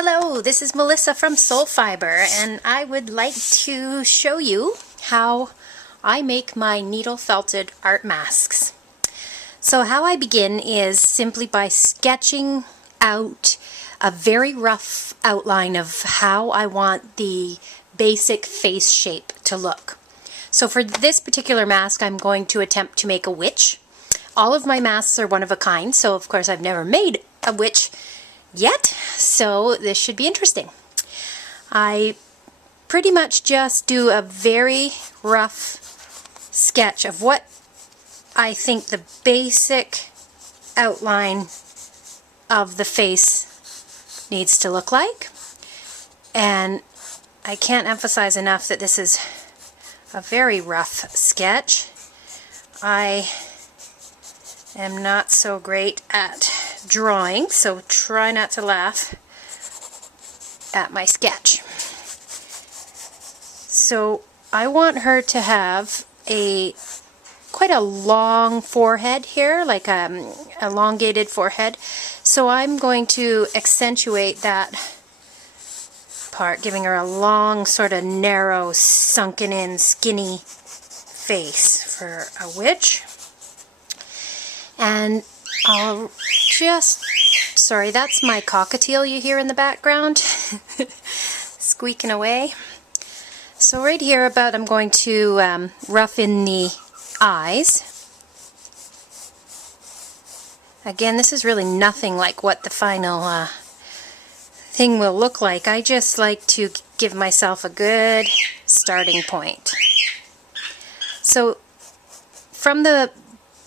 Hello, this is Melissa from Soul Fiber, and I would like to show you how I make my needle felted art masks. So how I begin is simply by sketching out a very rough outline of how I want the basic face shape to look. So for this particular mask, I'm going to attempt to make a witch. All of my masks are one of a kind, so of course I've never made a witch yet, so this should be interesting. I pretty much just do a very rough sketch of what I think the basic outline of the face needs to look like, and I can't emphasize enough that this is a very rough sketch. I am not so great at drawing, so try not to laugh at my sketch. So I want her to have quite a long forehead here, like an elongated forehead. So I'm going to accentuate that part, giving her a long, sort of narrow, sunken in, skinny face for a witch. And I'll just, sorry, that's my cockatiel you hear in the background, squeaking away. So right here about I'm going to rough in the eyes. Again, this is really nothing like what the final thing will look like. I just like to give myself a good starting point. So from the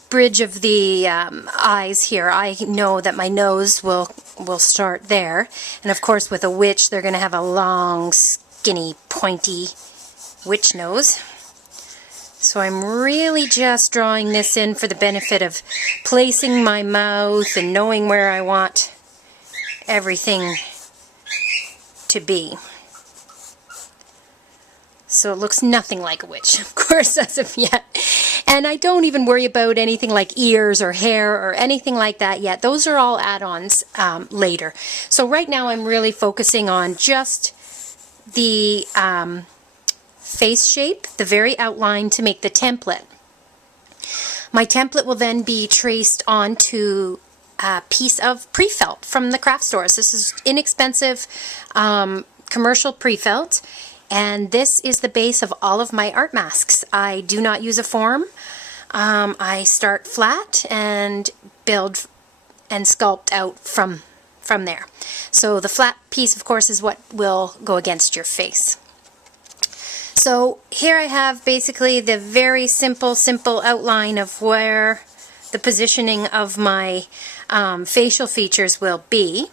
bridge of the eyes here, I know that my nose will start there, and of course with a witch they're going to have a long, skinny, pointy witch nose. So I'm really just drawing this in for the benefit of placing my mouth and knowing where I want everything to be. So it looks nothing like a witch, of course, as of yet. And I don't even worry about anything like ears or hair or anything like that yet. Those are all add-ons later. So right now I'm really focusing on just the face shape, the very outline to make the template. My template will then be traced onto a piece of pre-felt from the craft stores. This is inexpensive commercial pre-felt. And this is the base of all of my art masks. I do not use a form. I start flat and build and sculpt out from there. So the flat piece, of course, is what will go against your face. So here I have basically the very simple outline of where the positioning of my facial features will be.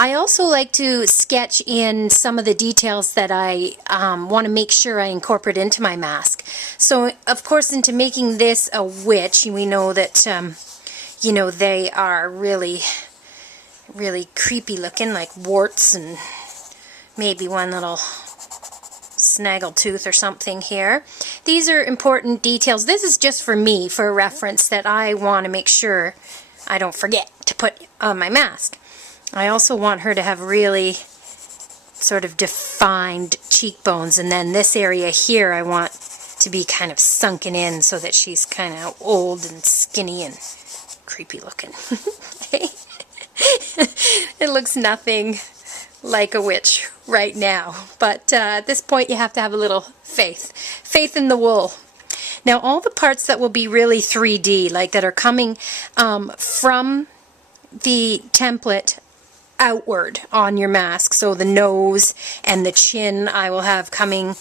I also like to sketch in some of the details that I want to make sure I incorporate into my mask. So, of course, into making this a witch, we know that, you know, they are really, really creepy looking, like warts and maybe one little snaggle tooth or something here. These are important details. This is just for me, for a reference that I want to make sure I don't forget to put on my mask. I also want her to have really sort of defined cheekbones, and then this area here I want to be kind of sunken in so that she's kind of old and skinny and creepy looking. It looks nothing like a witch right now, but at this point you have to have a little faith in the wool. Now all the parts that will be really 3D, like that are coming from the template outward on your mask, so the nose and the chin I will have coming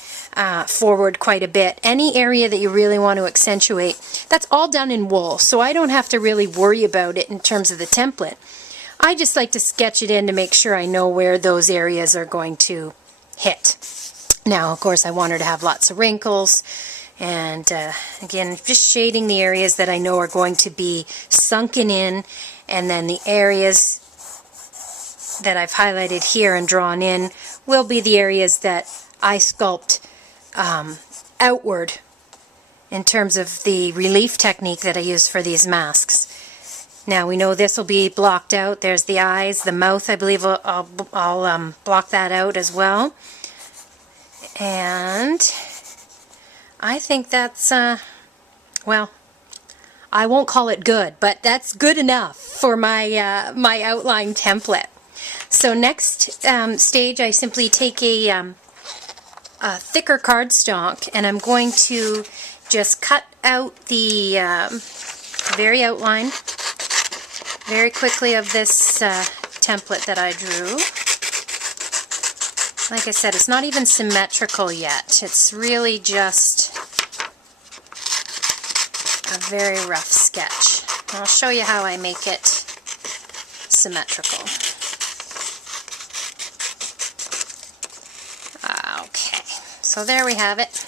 forward quite a bit. Any area that you really want to accentuate, that's all done in wool, so I don't have to really worry about it in terms of the template. I just like to sketch it in to make sure I know where those areas are going to hit. Now, of course, I want her to have lots of wrinkles, and again, just shading the areas that I know are going to be sunken in, and then the areas that I've highlighted here and drawn in will be the areas that I sculpt outward in terms of the relief technique that I use for these masks. Now we know this will be blocked out. There's the eyes, the mouth. I believe I'll block that out as well. And I think that's, well, I won't call it good, but that's good enough for my, my outline template. So next stage, I simply take a thicker cardstock, and I'm going to just cut out the very outline very quickly of this template that I drew. Like I said, it's not even symmetrical yet. It's really just a very rough sketch. I'll show you how I make it symmetrical. Okay, so there we have it.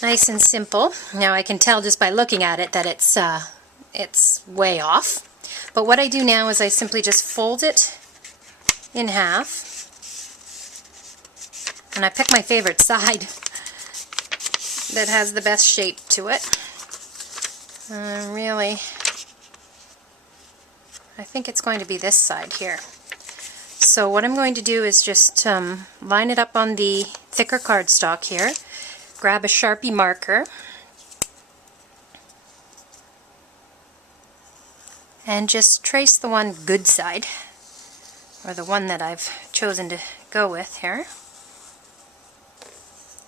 Nice and simple. Now I can tell just by looking at it that it's way off. But what I do now is I simply just fold it in half. And I pick my favorite side that has the best shape to it. Really, I think it's going to be this side here. So what I'm going to do is just line it up on the thicker cardstock here, grab a Sharpie marker, and just trace the one good side, or the one that I've chosen to go with here,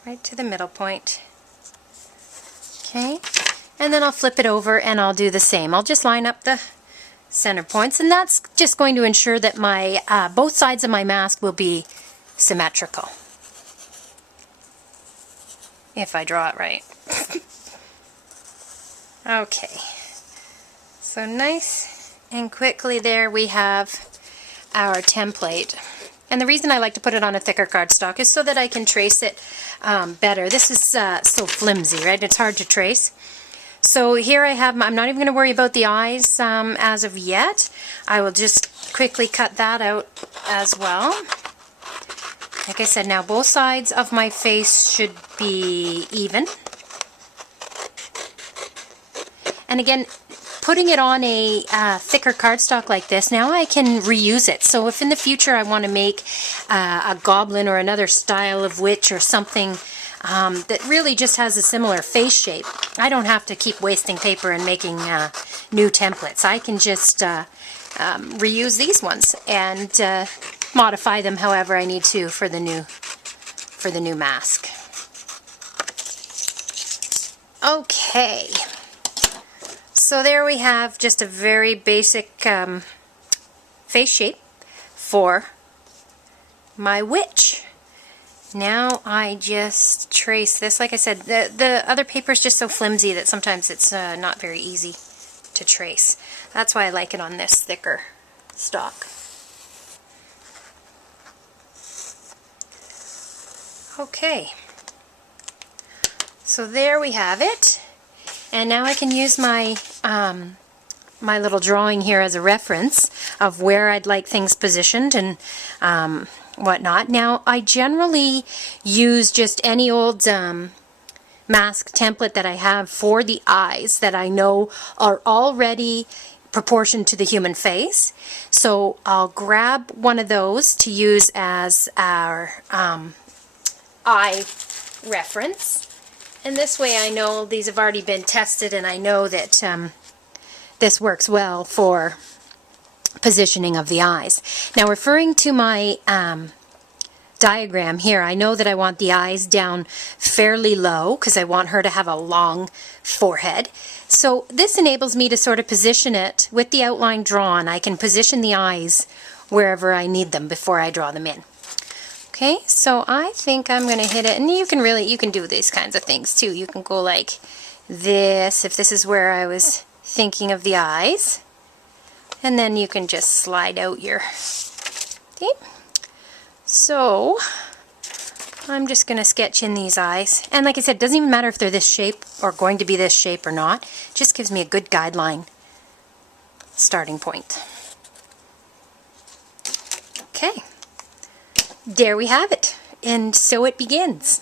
right to the middle point. Okay, and then I'll flip it over and I'll do the same. I'll just line up the center points, and that's just going to ensure that my both sides of my mask will be symmetrical, if I draw it right. Okay, so nice and quickly there we have our template. And the reason I like to put it on a thicker cardstock is so that I can trace it better. This is so flimsy, right? It's hard to trace. So here I have, I'm not even going to worry about the eyes as of yet. I will just quickly cut that out as well. Like I said, now both sides of my face should be even. And again, putting it on a thicker cardstock like this, now I can reuse it. So if in the future I want to make a goblin or another style of witch or something that really just has a similar face shape, I don't have to keep wasting paper and making new templates. I can just reuse these ones and modify them however I need to for the new mask. Okay, so there we have just a very basic face shape for my witch. Now I just trace this. Like I said, the other paper is just so flimsy that sometimes it's not very easy to trace. That's why I like it on this thicker stock. Okay, so there we have it. And now I can use my my little drawing here as a reference of where I'd like things positioned and whatnot. Now, I generally use just any old mask template that I have for the eyes that I know are already proportioned to the human face. So I'll grab one of those to use as our eye reference. And this way I know these have already been tested, and I know that this works well for positioning of the eyes. Now, referring to my diagram here, I know that I want the eyes down fairly low because I want her to have a long forehead. So this enables me to sort of position it with the outline drawn. I can position the eyes wherever I need them before I draw them in. Okay, so I think I'm going to hit it, and you can do these kinds of things too. You can go like this if this is where I was thinking of the eyes. And then you can just slide out your, okay. So I'm just going to sketch in these eyes. And like I said, it doesn't even matter if they're this shape or going to be this shape or not. It just gives me a good guideline starting point. Okay, there we have it. And so it begins.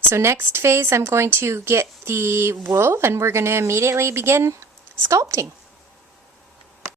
So next phase, I'm going to get the wool, and we're going to immediately begin sculpting.